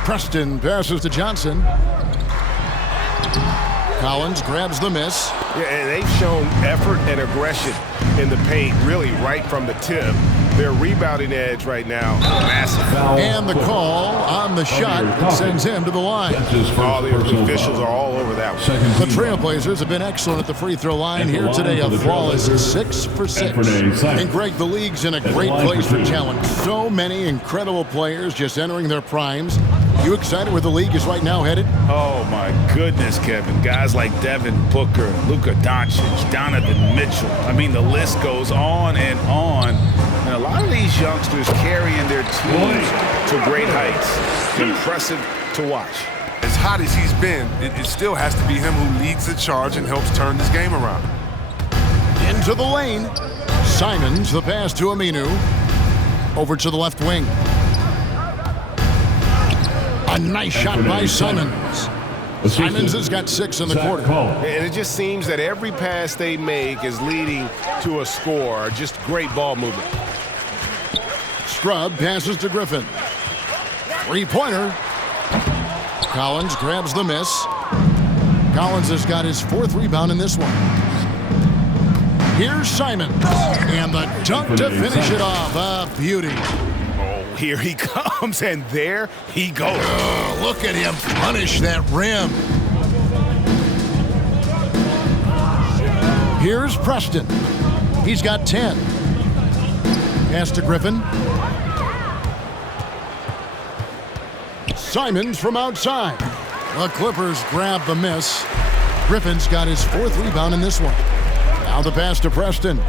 Preston passes to Johnson. Collins grabs the miss. Yeah, and they've shown effort and aggression in the paint, really right from the tip. Their rebounding edge right now, massive. And the call on the shot that sends him to the line. All the officials are all over that one. The Trailblazers have been excellent at the free throw line here today. A flawless 6 for 6. And Greg, the league's in a great place for talent. So many incredible players just entering their primes. You excited where the league is right now headed? Oh, my goodness, Kevin. Guys like Devin Booker, Luka Doncic, Donovan Mitchell. I mean, the list goes on and on. And a lot of these youngsters carrying their teams to great heights. Impressive to watch. As hot as he's been, it still has to be him who leads the charge and helps turn this game around. Into the lane. Simons, the pass to Aminu. Over to the left wing. A nice shot by Simons. Simons has got 6 in the quarter. And it just seems that every pass they make is leading to a score. Just great ball movement. Scrub passes to Griffin. Three-pointer. Collins grabs the miss. Collins has got his 4th rebound in this one. Here's Simons. And the dunk to finish it off. A beauty. Here he comes, and there he goes. Oh, look at him punish that rim. Here's Preston. He's got 10. Pass to Griffin. Simons from outside. The Clippers grab the miss. Griffin's got his 4th rebound in this one. Now the pass to Preston.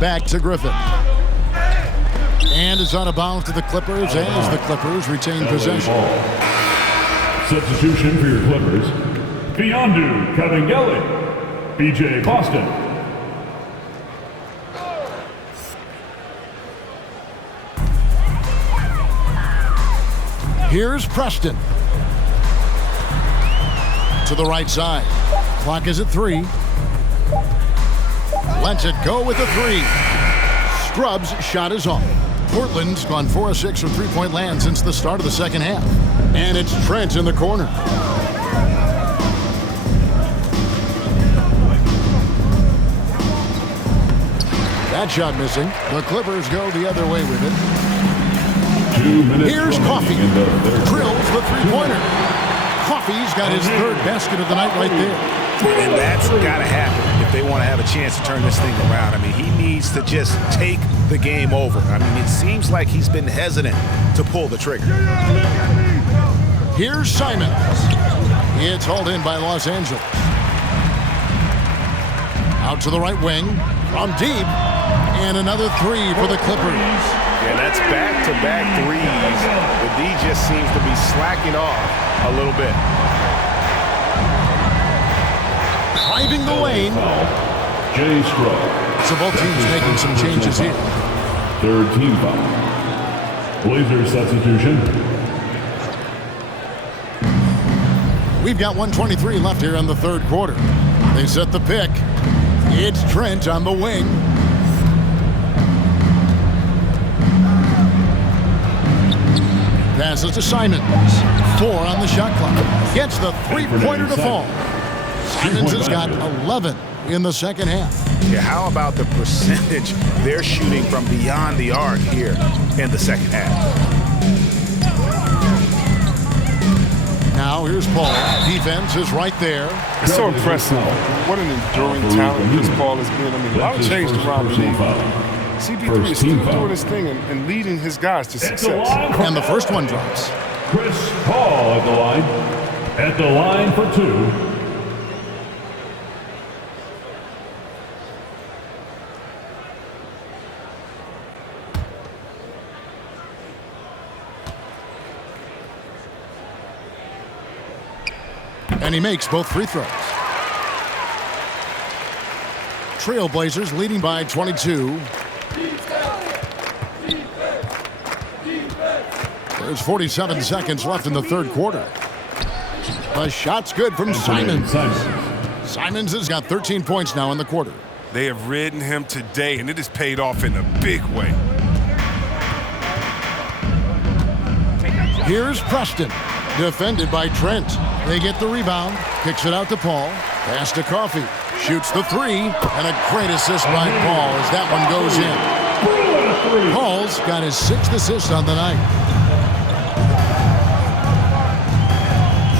Back to Griffin. And it's out of bounds to the Clippers as the Clippers retain possession. Substitution for your Clippers. Beyondu Kabengele. BJ Boston. Here's Preston. To the right side. Clock is at 3. Lets it go with a 3. Scrub's shot is off. Portland's gone 4 of 6 from three-point land since the start of the second half. And it's Trent in the corner. That shot missing. The Clippers go the other way with it. 2 minutes. Here's Coffee. Drills the three-pointer. Coffee's got his 3rd basket of the night right there. And that's got to happen if they want to have a chance to turn this thing around. I mean, he needs to just take the game over. I mean, it seems like he's been hesitant to pull the trigger. Here's Simons. It's hauled in by Los Angeles. Out to the right wing. From deep. And another 3 for the Clippers. Yeah, that's back-to-back threes. The D just seems to be slacking off a little bit. Driving the lane. Jay Scrub. So both teams making some changes here. 3rd team foul. Blazers substitution. We've got 1:23 left here in the 3rd quarter. They set the pick. It's Trent on the wing. Passes to Simons. 4 on the shot clock. Gets the three-pointer to fall. Simons has got 11 in the second half. Yeah, how about the percentage they're shooting from beyond the arc here in the second half? Now here's Paul. Defense is right there. It's so impressive. What an enduring talent Chris Paul has been. I mean, a lot of change around the league. CP3 is still doing his thing and leading his guys to success. And the first one drops. Chris Paul at the line. At the line for 2. And he makes both free throws. Trailblazers leading by 22. There's 47 seconds left in the third quarter. The shot's good from Simons. Simons has got 13 points now in the quarter. They have ridden him today, and it has paid off in a big way. Here's Preston, defended by Trent. They get the rebound, kicks it out to Paul, pass to Coffey, shoots the three, and a great assist by Paul as that one goes in. Paul's got his 6th assist on the night.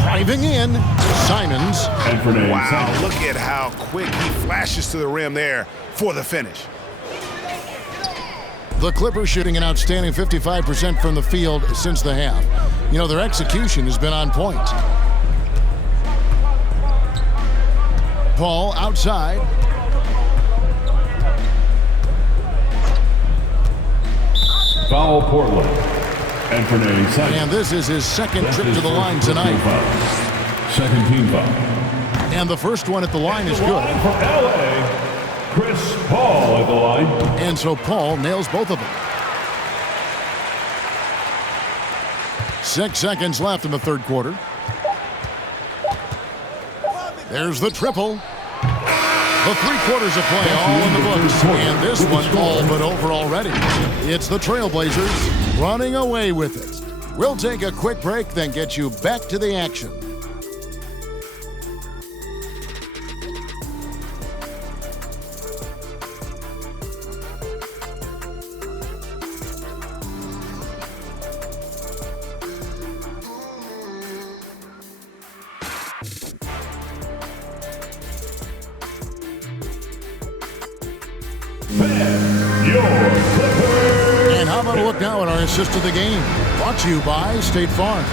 Driving in, Simons. Wow, look at how quick he flashes to the rim there for the finish. The Clippers shooting an outstanding 55% from the field since the half. You know, their execution has been on point. Paul outside. Foul Portland. And this is his second trip to the line tonight. Second team foul. And the first one at the line is good. For LA, Chris Paul at the line. And so Paul nails both of them. 6 seconds left in the third quarter. There's the triple. The 3 quarters of play all in the books. And this one all but over already. It's the Trailblazers running away with it. We'll take a quick break, then get you back to the action. And how about a look now at our assist of the game? Brought to you by State Farm.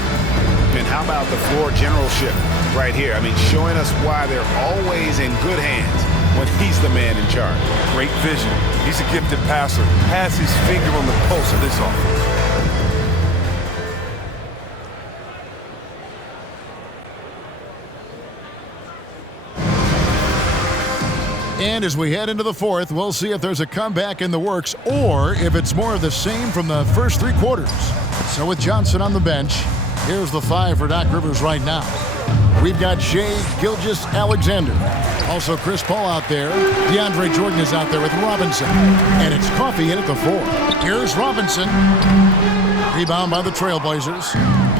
And how about the floor generalship right here? I mean, showing us why they're always in good hands when he's the man in charge. Great vision. He's a gifted passer. Has his finger on the pulse of this offense. And as we head into the fourth, we'll see if there's a comeback in the works or if it's more of the same from the first 3 quarters. So with Johnson on the bench, here's the 5 for Doc Rivers right now. We've got Shai Gilgeous-Alexander. Also Chris Paul out there. DeAndre Jordan is out there with Robinson. And it's Coffey in at the 4. Here's Robinson. Rebound by the Trailblazers.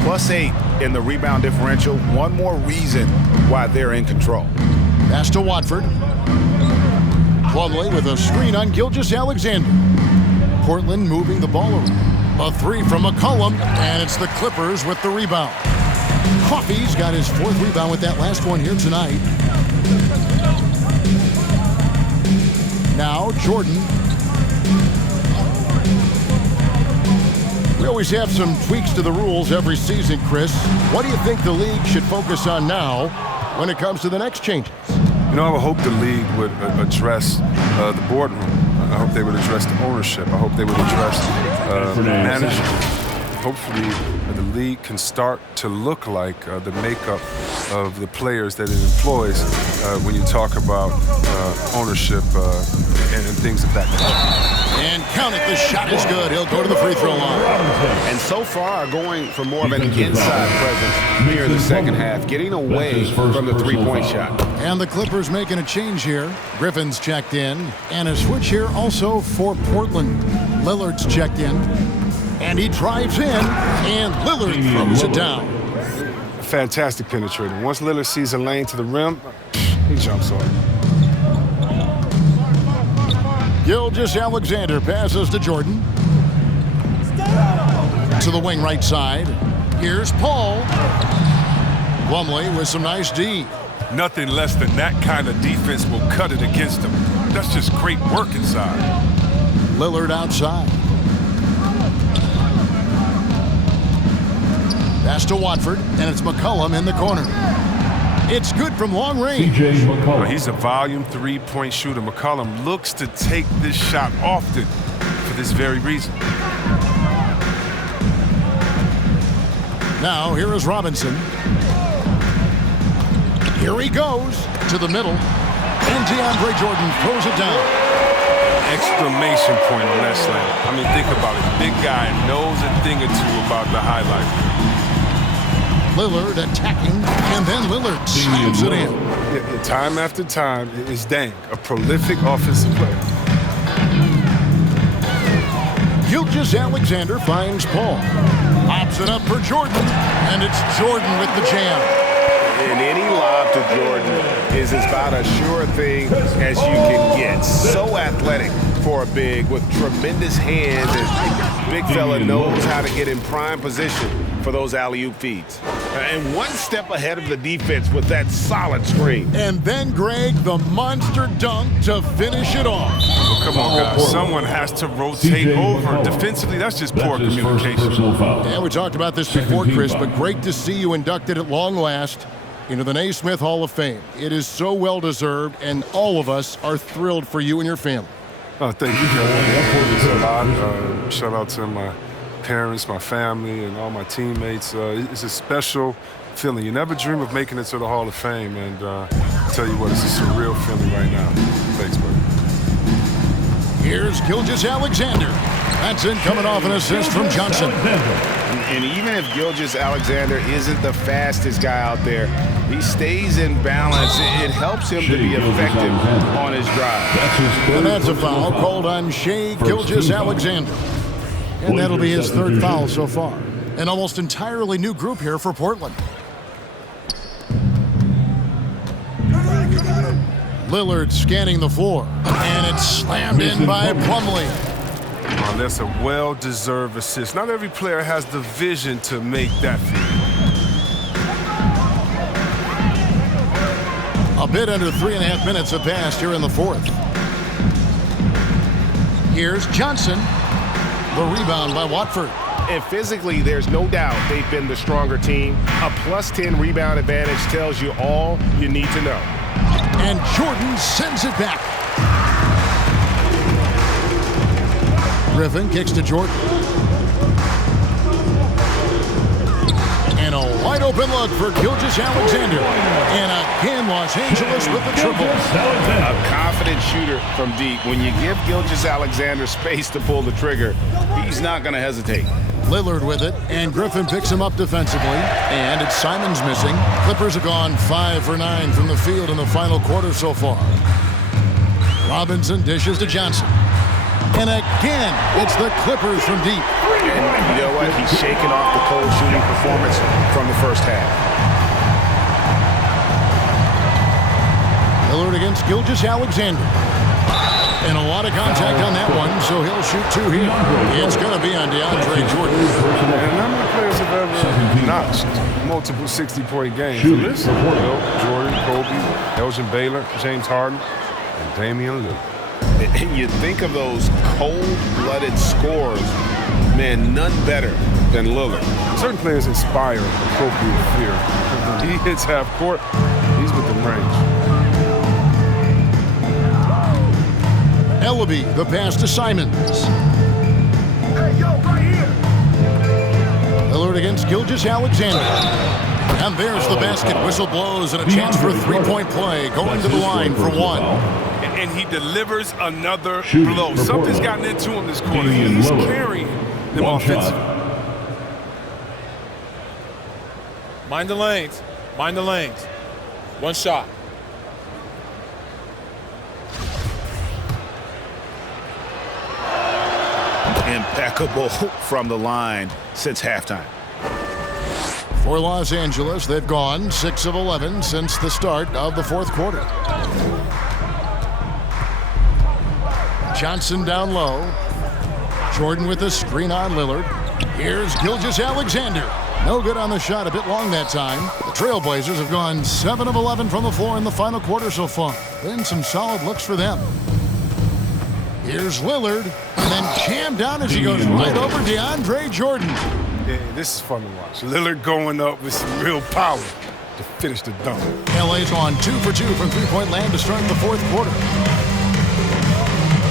+8 in the rebound differential. One more reason why they're in control. Pass to Watford. Plumlee with a screen on Gilgeous-Alexander. Portland moving the ball around. A 3 from McCollum, and it's the Clippers with the rebound. Coffey's got his 4th rebound with that last one here tonight. Now Jordan. We always have some tweaks to the rules every season, Chris. What do you think the league should focus on now when it comes to the next changes? You know, I would hope the league would address the boardroom. I hope they would address the ownership. I hope they would address management. Hopefully, the league can start to look like the makeup of the players that it employs when you talk about ownership and things of that nature. And count it, the shot is good. He'll go to the free throw line. And so far, going for more of an inside presence here in the second half, getting away from the three-point shot. And the Clippers making a change here. Griffin's checked in. And a switch here also for Portland. Lillard's checked in. And he drives in, and Lillard throws it down. Fantastic penetrator. Once Lillard sees a lane to the rim, he jumps on it. Gilgeous-Alexander passes to Jordan. To the wing right side. Here's Paul. Plumlee with some nice D. Nothing less than that kind of defense will cut it against them. That's just great work inside. Lillard outside. Pass to Watford, and it's McCollum in the corner. It's good from long range. He's a volume three-point shooter. McCollum looks to take this shot often for this very reason. Now, here is Robinson. Here he goes to the middle. And DeAndre Jordan throws it down. Exclamation point on that slam. I mean, think about it. Big guy knows a thing or two about the highlight. Lillard attacking, and then Lillard slams it in. Yeah, time after time, it's dang, a prolific offensive player. Gilgeous-Alexander finds Paul. Pops it up for Jordan, and it's Jordan with the jam. And any lob to Jordan is about as sure thing as you can get. So athletic for a big with tremendous hands, and big fella knows how to get in prime position for those alley-oop feeds. And one step ahead of the defense with that solid screen. And then, Greg, the monster dunk to finish it off. Well, come on, guys. Someone has to rotate over. Defensively, that's just poor communication. Yeah, we talked about this before, Chris, but great to see you inducted at long last into the Naismith Hall of Fame. It is so well-deserved, and all of us are thrilled for you and your family. Oh, thank you, Kevin. It's a lot. Shout out to my parents, my family, and all my teammates. It's a special feeling. You never dream of making it to the Hall of Fame, and I tell you what, it's a surreal feeling right now. Thanks, buddy. Here's Gilgeous-Alexander. That's in coming off an assist from Johnson. And even if Gilgeous-Alexander isn't the fastest guy out there, he stays in balance. It helps him to be effective on his drive. And that's a foul called on Shai Gilgeous-Alexander. And that'll be his third foul so far. An almost entirely new group here for Portland. Lillard scanning the floor. And it's slammed in by Plumlee. Oh, that's a well-deserved assist. Not every player has the vision to make that feed. A bit under 3.5 minutes have passed here in the fourth. Here's Johnson. The rebound by Watford. And physically, there's no doubt they've been the stronger team. A +10 rebound advantage tells you all you need to know. And Jordan sends it back. Griffin kicks to Jordan. And a wide open look for Gilgeous-Alexander. And again, Los Angeles with the triple. A confident shooter from deep. When you give Gilgeous-Alexander space to pull the trigger, he's not going to hesitate. Lillard with it, and Griffin picks him up defensively. And it's Simons missing. Clippers have gone 5 for 9 from the field in the final quarter so far. Robinson dishes to Johnson. And again, it's the Clippers from deep. And you know what? He's shaking off the cold shooting performance from the first half. Lillard against Gilgeous-Alexander. And a lot of contact on that one, so he'll shoot 2 here. It's going to be on DeAndre Jordan. And how many players have ever notched multiple 60-point games? Listen, Jordan, Kobe, Elgin Baylor, James Harden, and Damian Lillard. And you think of those cold-blooded scorers, man, none better than Lillard. Certain players inspire appropriate fear. When he hits half court, he's within range. Ellaby, the pass to Simons. Hey, yo, right here. Lillard against Gilgeous-Alexander. And there's the basket. Whistle blows and a chance for a three-point play. Going to the line for one. And he delivers another blow. Something's gotten into him this quarter. He's carrying them offensively. Mind the lanes. Mind the lanes. One shot. Impeccable from the line since halftime. For Los Angeles, they've gone 6 of 11 since the start of the fourth quarter. Johnson down low. Jordan with the screen on Lillard. Here's Gilgeous-Alexander. No good on the shot, a bit long that time. Trailblazers have gone 7 of 11 from the floor in the final quarter so far. Been some solid looks for them. Here's Lillard, and then jammed down as he goes right over DeAndre Jordan. Yeah, this is fun to watch. Lillard going up with some real power to finish the dunk. LA's on 2 for 2 from three-point land to start the fourth quarter.